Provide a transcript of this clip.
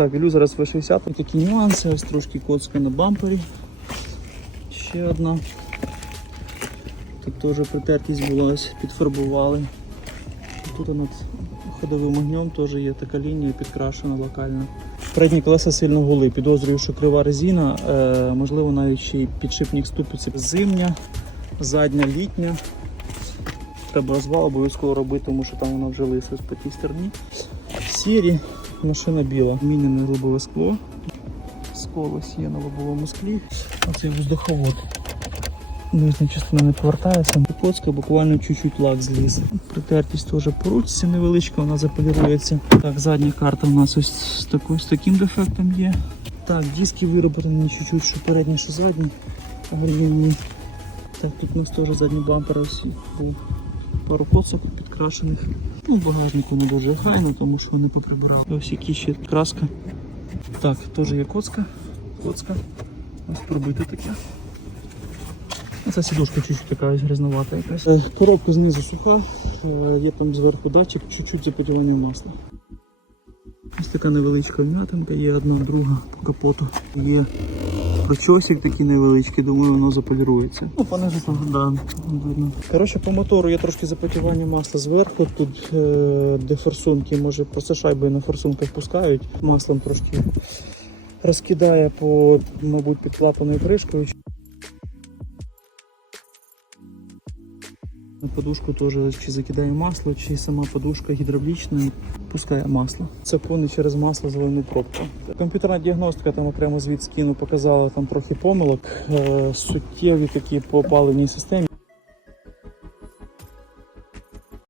Так, ілю зараз V60. Такі нюанси, ось трошки коцка на бампері. Ще одна. Тут теж притертість була, ось підфарбували. Тут над ходовим огнем теж є така лінія підкрашена локально. Передні колеса сильно гули. Підозрюю, що крива резина, е, можливо, навіть ще й підшипник ступиці зимня, задня літня. Треба розвал обов'язково робити, тому що там вона вже лиса по тій стороні. Сірі, машина біла. Мінене лобове скло. Сколос є на лобовому склі. Оцей воздуховод. Нижня частина не повертається. Коцка буквально чуть-чуть лак зліз. Притертість теж по ручці невеличка, вона заполірується. Так, задня карта у нас ось з, такою, з таким дефектом є. Так, диски вироблені чуть-чуть, що передні, що задні. Так, тут у нас теж задній бампер ось був. Пару коцок підкрашених. Ну, багажнику не дуже охайно, тому що вони поприбирали. Ось які ще краска. Так, теж є коцка. Коцка. Ось пробити таке. Ця сідушка чуть-чуть така грязновата якась. Е, Коробка знизу суха, е, є там зверху датчик, чуть-чуть запотівання масла. Ось така невеличка вмятинка, є одна, друга по капоту. Є прочосик такий невеличкий, думаю, воно заполірується. Ну, понизу там, да, видно. Коротше, по мотору є трошки запотівання масла зверху. Тут е, де форсунки, може просто шайби на форсунках пускають. Маслом трошки розкидає по, мабуть, під клапаною кришкою. На подушку теж чи закидає масло, чи сама подушка гідравлічна пускає масло. Це повний через масло зелену пробку. Комп'ютерна діагностика там окремо звіт скину, показала там трохи помилок. Е, суттєві такі по опаленій системі.